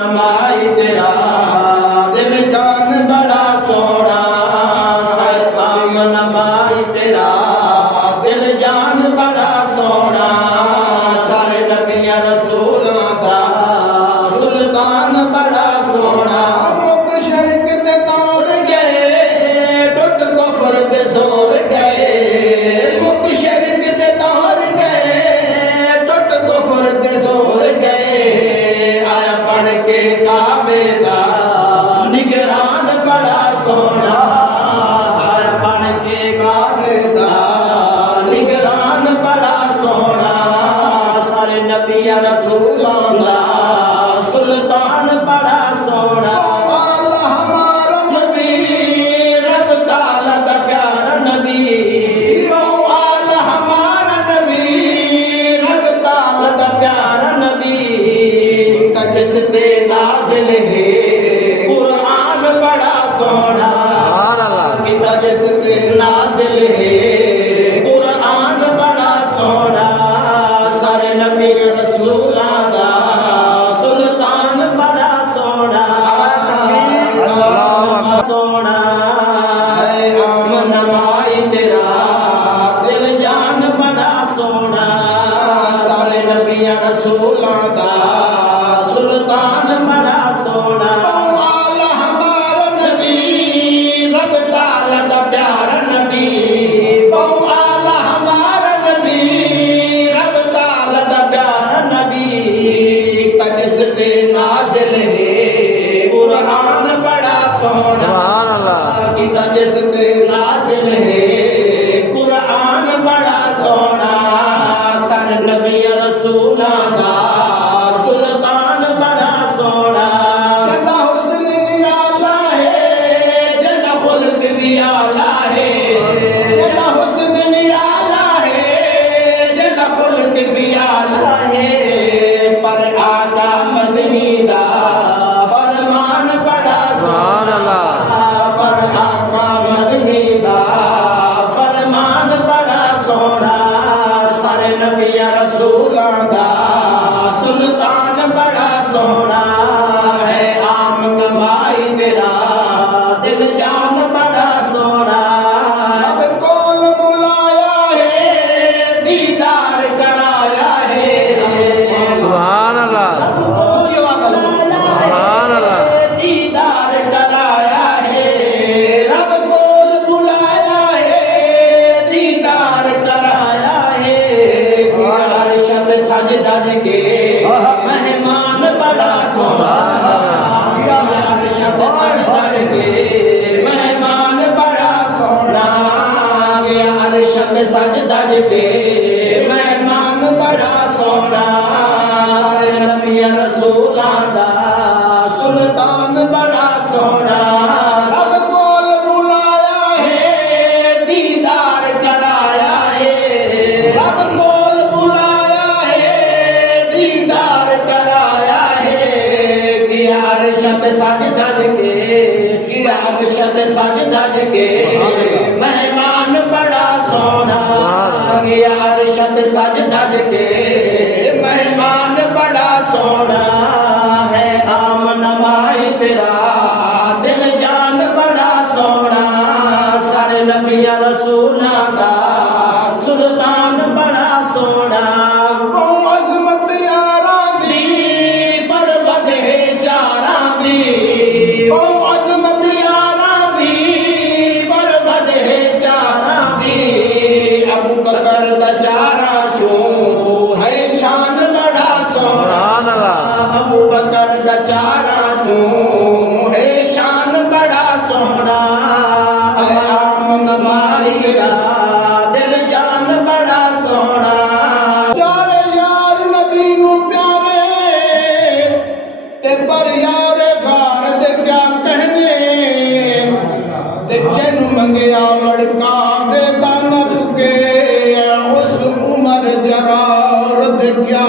नमाई तेरा दिल जान बड़ा सोना सरकाम नमाई तेरा दिल जान बड़ा सोना सारे नबियां रसूलां दा सुल्तान बड़ा सोना मुक शर्क ते तौर गए टुट कुफर ते जोर गए मुक शर्क ते तौर गए टुट कुफर ते जोर गए आया बन के काबे दा निगरान बड़ा सोना आया बन के काबे दा निगरान बड़ा सोना सारे नबियां रसूलां दा सुल्तान बड़ा सोना अल्लाह हमारा नबी रब ताला दा प्यारा नबी अल्लाह हमारा नबी रब ताला दा प्यारा नबी जिस ते नाज़िल है कुरान बड़ा सोना किता जिस ते नाज़िल है कुरान बड़ा सोना सारे नबी रसूलां दा सुल्तान बड़ा सोना सोना है आम नमाई तेरा दिल जान बड़ा सोना सारे नबियां रसूलां दा सुल्तान बड़ा सोना आला हमारा नबी रब ताला दा प्यारा नबी आला हमारा नबी रब ताला दा प्यारा नबी जिस ते नाज़िल है कुरान बड़ा सोना सुभान अल्लाह किता जिस ते नाज़िल है कुरान बड़ा सोना सर नबी रसूलां दा सुल्तान बड़ा सोना जदा हुस्न निराला है जदा खुल्क भी आला है जदा हुस्न निराला है जदा खुल्क भी आला है पर आका मदनी दा फरमान बड़ा सुभान अल्लाह पर आका मदनी दा फरमान बड़ा सोना सारे नबियां रसूलां दा सुल्तान बड़ा सोना है आम नमाई तेरा दिल जान बड़ा सोना अब कौन बुलाया है दीदार कराया है सुभान अल्लाह सुभान अल्लाह दीदार कराया है रब कौन बुलाया है दीदार कराया है अरशद सजदा के मेहमान बड़ा सोना अरशद सजदा के मेहमान बड़ा सोना अरशद सजदा के मेहमान बड़ा सोना सारे नबियां रसूलां दा सुल्तान बड़ा सोना रब कोल बुलाया है दीदार कराया है रब कोल बुलाया है दीदार कराया है किया अरशद सजदा के अरशद सजदा के मेहमान बड़ा सोना किया अरशद सजदा के मेहमान बड़ा सोना है आम नमाई तेरा दिल जान बड़ा सोना सारे नबियां रसूलां दा सुल्तान बड़ा सोना अज़मत यारां दी परवत है चारां दी अज़मत यारां दी परवत है चारां दी अबू बकर दा चारां चों है शान बड़ा सोना अबू बकर दा चारां चों है शान बड़ा सोना आम नमाई तेरा दिल जान बड़ा सोना चारे यार नबी नू प्यारे ते पर यार घार दे क्या कहने ते जैनू मंगया लड़का बेदाना पुके उस उमर जरा और दे क्या